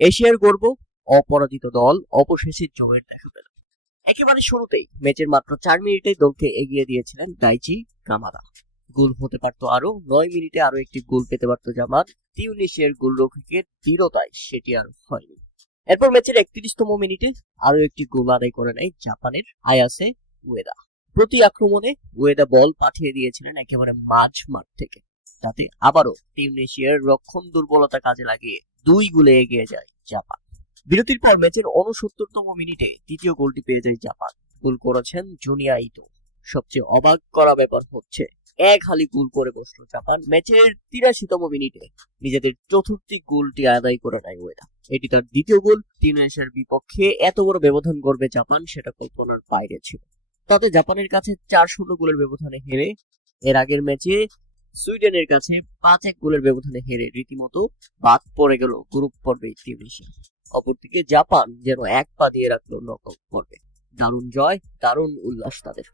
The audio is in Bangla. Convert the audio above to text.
এশিয়ার গর্ব অপরাজিত দল অবশেষে জয়ের দেখা পেল। একেবারে শুরুতেই ম্যাচের মাত্র 4 মিনিটে দলকে এগিয়ে দিয়েছিলেন দাইচি কামাদা। গোল হতে পারত আরো, 9 মিনিটে আরো একটি গোল পেতে পারত জাপান। তিউনিসিয়ার গোলরক্ষকের দৃঢ়তায় সেটি আর হয়নি। এরপর ম্যাচের 31তম মিনিটে আরো একটি গোল আদায় করে নেয় জাপানের আয়াসে উয়েদা। প্রতি আক্রমণে উয়েদা বল পাঠিয়ে দিয়েছিলেন একেবারে মাঝ মাঠ থেকে, তাতে আবারও তিউনিসিয়ার রক্ষণ দুর্বলতা কাজে লাগিয়ে 2 গোলে এগিয়ে যায় জাপান। বিরতির পর ম্যাচের 69তম মিনিটে তৃতীয় গোলটি পেয়ে যায় জাপান। গোল করেছেন জুনিয়া ইতো। সবচেয়ে অবাক করা ব্যাপার হচ্ছে এক হালি গোল করে বসলো জাপান। ম্যাচের 83তম মিনিটে নিজেদের চতুর্থ গোলটি আদায় করে নেয় উয়েদা। এটি তার দ্বিতীয় গোল। তিউনিসিয়ার বিপক্ষে এত বড় ব্যবধান করবে জাপান সেটা কল্পনার বাইরে ছিল। তাতে জাপানের কাছে 4-0 গোলের ব্যবধানে হেরে, এর আগের ম্যাচে সুইডেনের কাছে 5-1 গোলের ব্যবধানে হেরে রীতিমতো বাদ পড়ে গেল গ্রুপ পর্বে তিউনিসিয়া। অপরদিকে জাপান যেন এক পা দিয়ে রাখলো নকআউট পর্বে। দারুণ জয়, দারুণ উল্লাস তাদের।